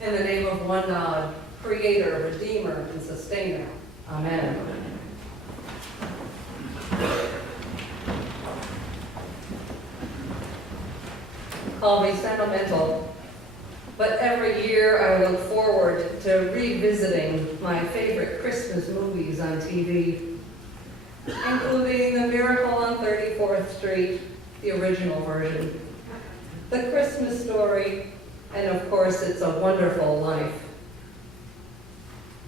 In the name of one God, Creator, Redeemer, and Sustainer. Amen. Call me sentimental, but every year I look forward to revisiting my favorite Christmas movies on TV, including The Miracle on 34th Street, the original version, The Christmas Story, and of course, It's a Wonderful Life.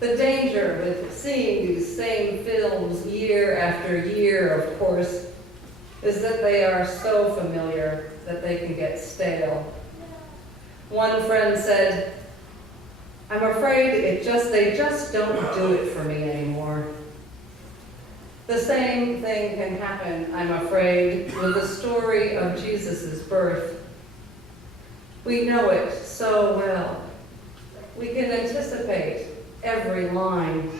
The danger with seeing these same films year after year, of course, is that they are so familiar that they can get stale. One friend said, "I'm afraid they just don't do it for me anymore." The same thing can happen, I'm afraid, with the story of Jesus' birth. We know it so well. We can anticipate every line,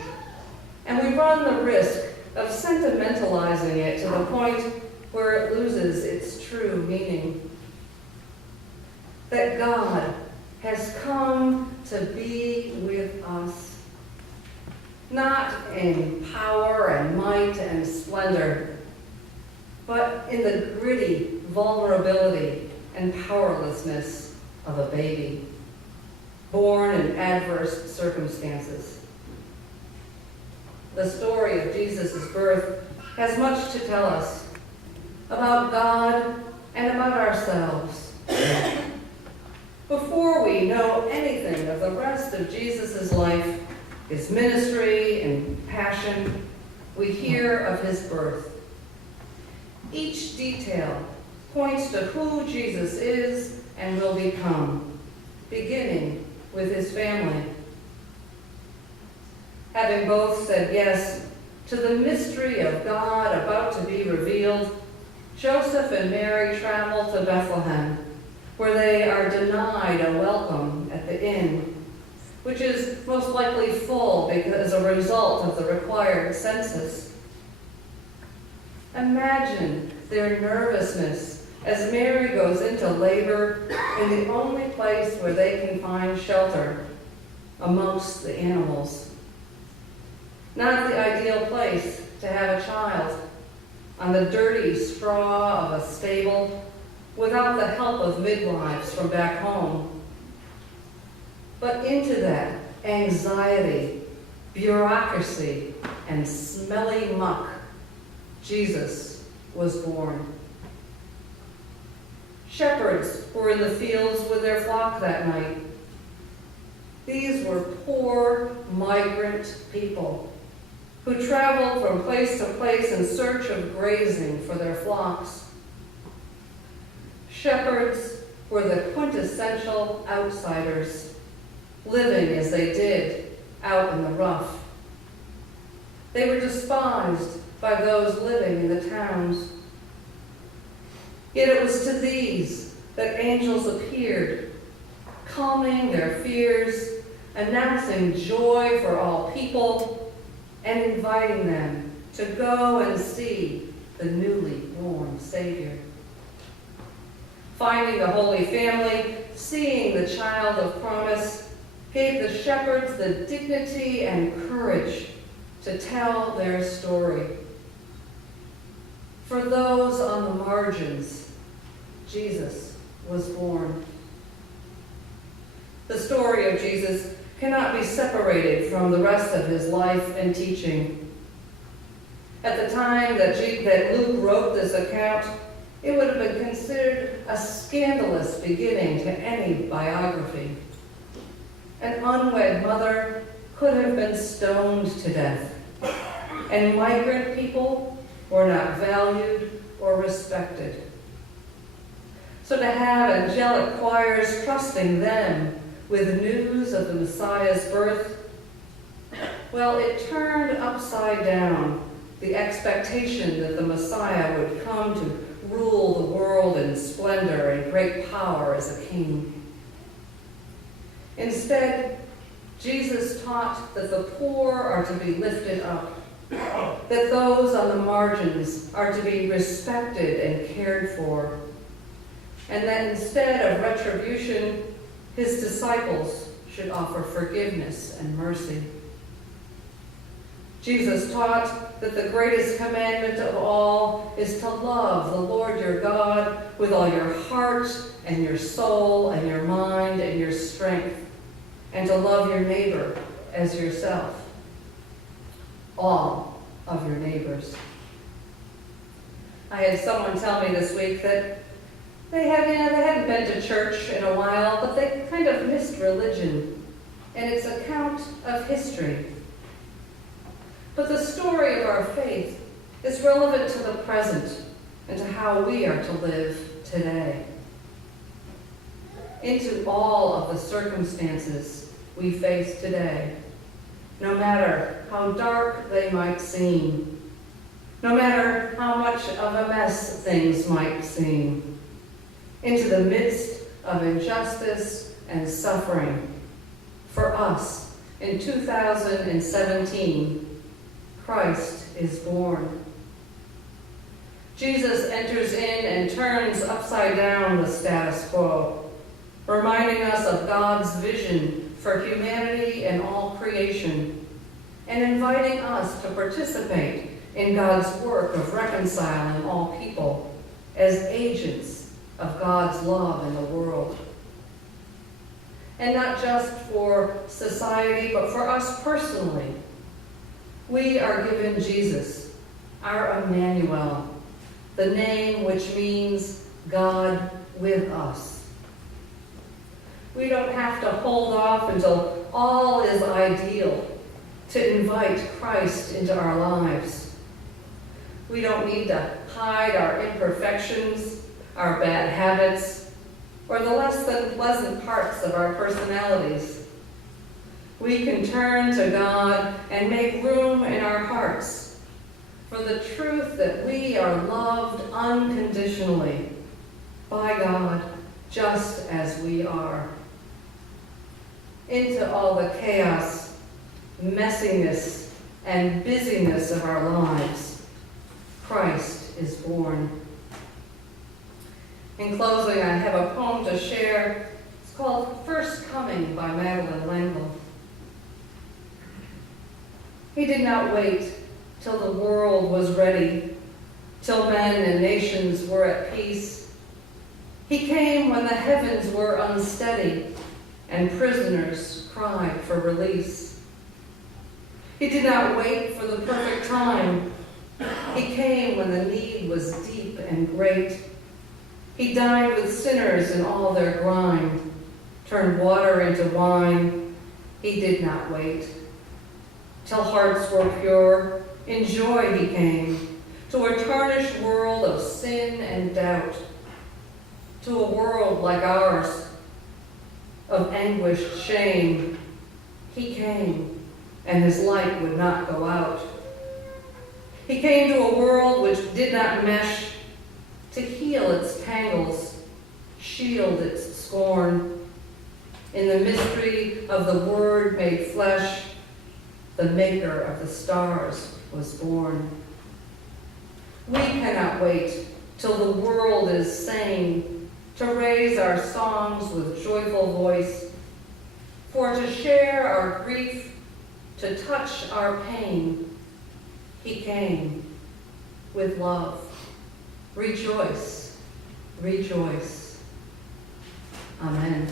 and we run the risk of sentimentalizing it to the point where it loses its true meaning. That God has come to be with us, not in power and might and splendor, but in the gritty vulnerability and powerlessness of a baby, born in adverse circumstances. The story of Jesus' birth has much to tell us about God and about ourselves. Before we know anything of the rest of Jesus' life, his ministry and passion, we hear of his birth. Each detail points to who Jesus is and will become, beginning with his family. Having both said yes to the mystery of God about to be revealed, Joseph and Mary travel to Bethlehem, where they are denied a welcome at the inn, which is most likely full as a result of the required census. Imagine their nervousness as Mary goes into labor in the only place where they can find shelter, amongst the animals. Not the ideal place to have a child, on the dirty straw of a stable, without the help of midwives from back home. But into that anxiety, bureaucracy, and smelly muck, Jesus was born. Shepherds were in the fields with their flock that night. These were poor, migrant people who traveled from place to place in search of grazing for their flocks. Shepherds were the quintessential outsiders, living as they did out in the rough. They were despised by those living in the towns. Yet it was to these that angels appeared, calming their fears, announcing joy for all people, and inviting them to go and see the newly born Savior. Finding the Holy Family, seeing the child of promise, gave the shepherds the dignity and courage to tell their story. For those on the margins, Jesus was born. The story of Jesus cannot be separated from the rest of his life and teaching. At the time that Luke wrote this account, it would have been considered a scandalous beginning to any biography. An unwed mother could have been stoned to death, and migrant people were not valued or respected. So to have angelic choirs trusting them with news of the Messiah's birth, well, it turned upside down the expectation that the Messiah would come to rule the world in splendor and great power as a king. Instead, Jesus taught that the poor are to be lifted up, that those on the margins are to be respected and cared for, and that instead of retribution, his disciples should should offer forgiveness and mercy. Jesus taught that the greatest commandment of all is to love the Lord your God with all your heart and your soul and your mind and your strength, and to love your neighbor as yourself. All of your neighbors. I had someone tell me this week that they hadn't been to church in a while, but they kind of missed religion and its account of history. But the story of our faith is relevant to the present and to how we are to live today. Into all of the circumstances we face today, no matter how dark they might seem, no matter how much of a mess things might seem, into the midst of injustice and suffering, for us in 2017, Christ is born. Jesus enters in and turns upside down the status quo, reminding us of God's vision for humanity and all creation, and inviting us to participate in God's work of reconciling all people as agents of God's love in the world. And not just for society, but for us personally. We are given Jesus, our Emmanuel, the name which means God with us. We don't have to hold off until all is ideal to invite Christ into our lives. We don't need to hide our imperfections, our bad habits, or the less than pleasant parts of our personalities. We can turn to God and make room in our hearts for the truth that we are loved unconditionally by God just as we are. Into all the chaos, messiness, and busyness of our lives, Christ is born. In closing, I have a poem to share. It's called First Coming by Madeline L'Engle. He did not wait till the world was ready, till men and nations were at peace. He came when the heavens were unsteady and prisoners cried for release. He did not wait for the perfect time. He came when the need was deep and great. He dined with sinners in all their grind, turned water into wine. He did not wait till hearts were pure. In joy he came to a tarnished world of sin and doubt, to a world like ours of anguished shame. He came, and his light would not go out. He came to a world which did not mesh, to heal its tangles, shield its scorn. In the mystery of the Word made flesh, the maker of the stars was born. We cannot wait till the world is sane to raise our songs with joyful voice, for to share our grief, to touch our pain. He came with love. Rejoice, rejoice. Amen.